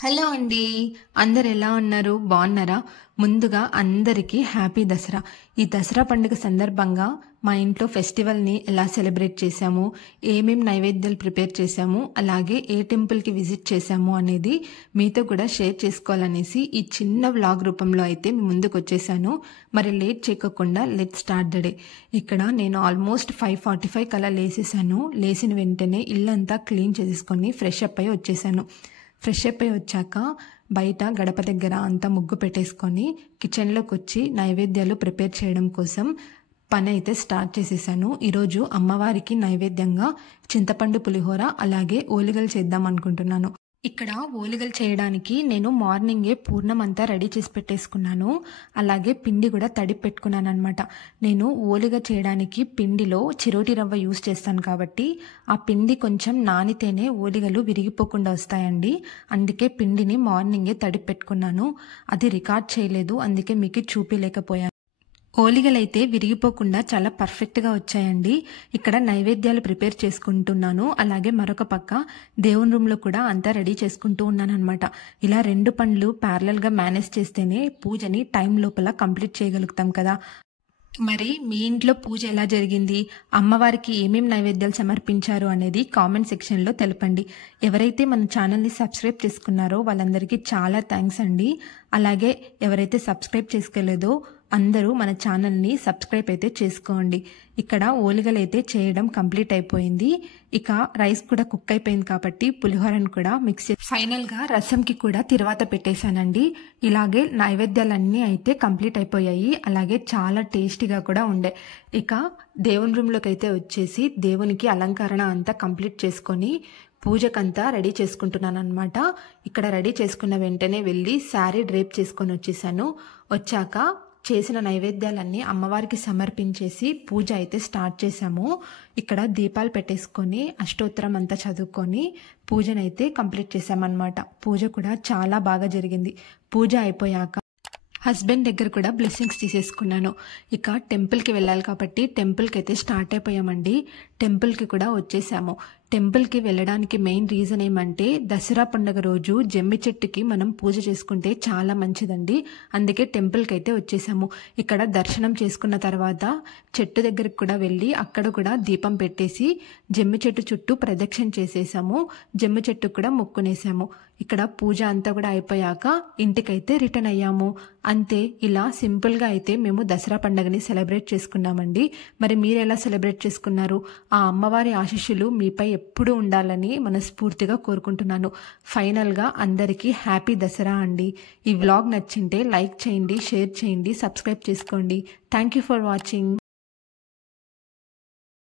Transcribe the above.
Hello అండి. అందరు ఎలా ఉన్నారు? బాగున్నారా? ముందుగా అందరికీ హ్యాపీ దసరా. ఈ దసరా పండుగ సందర్భంగా మా ఇంట్లో ఫెస్టివల్ని ఎలా సెలబ్రేట్ చేశాము, ఏమేం నైవేద్యాలు ప్రిపేర్ చేశాము, అలాగే ఏ టెంపుల్కి విజిట్ చేశాము అనేది మీతో కూడా షేర్ చేసుకోవాలనేసి ఈ చిన్న వ్లాగ్ రూపంలో అయితే మీ ముందుకు వచ్చేసాను. మరి లేట్ చేయకుండా లెట్ స్టార్ట్ ద డే. ఇక్కడ నేను ఆల్మోస్ట్ 5:45 కల్లా లేసేసాను. లేచిన వెంటనే ఇల్లంతా క్లీన్ చేసేసుకొని ఫ్రెష్ అప్ అయి వచ్చేసాను. ఫ్రెష్ అప్ అయి వచ్చాక బయట గడప దగ్గర అంతా ముగ్గు పెట్టేసుకొని కిచెన్లోకి వచ్చి నైవేద్యాలు ప్రిపేర్ చేయడం కోసం పని అయితే స్టార్ట్ చేసేసాను. ఈరోజు అమ్మవారికి నైవేద్యంగా చింతపండు పులిహోర అలాగే ఓలిగలు చేద్దాం అనుకుంటున్నాను. ఇక్కడ ఓలిగలు చేయడానికి నేను మార్నింగే పూర్ణం అంతా రెడీ చేసి పెట్టేసుకున్నాను. అలాగే పిండి కూడా తడిపి పెట్టుకున్నాను అనమాట. నేను ఓలిగ చేయడానికి పిండిలో చిరోటి రవ్వ యూస్ చేస్తాను కాబట్టి ఆ పిండి కొంచెం నానితేనే ఓలిగలు విరిగిపోకుండా వస్తాయండి. అందుకే పిండిని మార్నింగే తడిపి పెట్టుకున్నాను. అది రికార్డ్ చేయలేదు, అందుకే మీకు చూపించలేకపోయాను. ఓలిగలైతే విరిగిపోకుండా చాలా పర్ఫెక్ట్గా వచ్చాయండి. ఇక్కడ నైవేద్యాలు ప్రిపేర్ చేసుకుంటున్నాను. అలాగే మరొక పక్క దేవుని రూమ్లో కూడా అంతా రెడీ చేసుకుంటూ ఉన్నాను అనమాట. ఇలా రెండు పనులు ప్యారలల్గా మేనేజ్ చేస్తేనే పూజని టైం లోపల కంప్లీట్ చేయగలుగుతాం కదా. మరి మీ ఇంట్లో పూజ ఎలా జరిగింది, అమ్మవారికి ఏమేం నైవేద్యాలు సమర్పించారు అనేది కామెంట్ సెక్షన్లో తెలపండి. ఎవరైతే మన ఛానల్ని సబ్స్క్రైబ్ చేసుకున్నారో వాళ్ళందరికీ చాలా థ్యాంక్స్ అండి. అలాగే ఎవరైతే సబ్స్క్రైబ్ చేసుకోలేదో అందరూ మన ఛానల్ని సబ్స్క్రైబ్ అయితే చేసుకోండి. ఇక్కడ ఓలిగలు అయితే చేయడం కంప్లీట్ అయిపోయింది. ఇక రైస్ కూడా కుక్ అయిపోయింది కాబట్టి పులిహోరను కూడా మిక్స్ చేసి ఫైనల్గా రసంకి కూడా తిరువాత పెట్టేశానండి. ఇలాగే నైవేద్యాలన్నీ అయితే కంప్లీట్ అయిపోయాయి. అలాగే చాలా టేస్టీగా కూడా ఉండే. ఇక దేవుని రూమ్లోకి అయితే వచ్చేసి దేవునికి అలంకరణ అంతా కంప్లీట్ చేసుకొని పూజకంతా రెడీ చేసుకుంటున్నాను అనమాట. ఇక్కడ రెడీ చేసుకున్న వెంటనే వెళ్ళి శారీ డ్రేప్ చేసుకొని వచ్చేసాను. వచ్చాక చేసిన నైవేద్యాలన్నీ అమ్మవారికి సమర్పించేసి పూజ అయితే స్టార్ట్ చేసాము. ఇక్కడ దీపాలు పెట్టేసుకొని అష్టోత్తరం అంతా చదువుకొని పూజనైతే కంప్లీట్ చేసామన్నమాట. పూజ కూడా చాలా బాగా జరిగింది. పూజ అయిపోయాక హస్బెండ్ దగ్గర కూడా బ్లెస్సింగ్స్ తీసేసుకున్నాను. ఇక టెంపుల్కి వెళ్ళాలి కాబట్టి టెంపుల్కి అయితే స్టార్ట్ అయిపోయామండి. టెంపుల్కి కూడా వచ్చేసాము. టెంపుల్కి వెళ్ళడానికి మెయిన్ రీజన్ ఏమంటే దసరా పండుగ రోజు జమ్మి చెట్టుకి మనం పూజ చేసుకుంటే చాలా మంచిదండి. అందుకే టెంపుల్కి అయితే వచ్చేసాము. ఇక్కడ దర్శనం చేసుకున్న తర్వాత చెట్టు దగ్గరికి కూడా వెళ్ళి అక్కడ కూడా దీపం పెట్టేసి జమ్మి చెట్టు చుట్టూ ప్రదక్షిణ చేసేసాము. జమ్మి చెట్టుకు కూడా మొక్కునేసాము. ఇక్కడ పూజ అంతా కూడా అయిపోయాక ఇంటికైతే రిటర్న్ అయ్యాము. అంతే, ఇలా సింపుల్గా అయితే మేము దసరా పండుగని సెలబ్రేట్ చేసుకున్నామండి. మరి మీరు ఎలా సెలబ్రేట్ చేసుకున్నారు? ఆ అమ్మవారి ఆశీస్సులు మీపై ఎప్పుడూ ఉండాలని మనస్ఫూర్తిగా కోరుకుంటున్నాను. ఫైనల్గా అందరికీ హ్యాపీ దసరా అండి. ఈ వ్లాగ్ నచ్చింటే లైక్ చేయండి, షేర్ చేయండి, సబ్స్క్రైబ్ చేసుకోండి. Thank you for watching.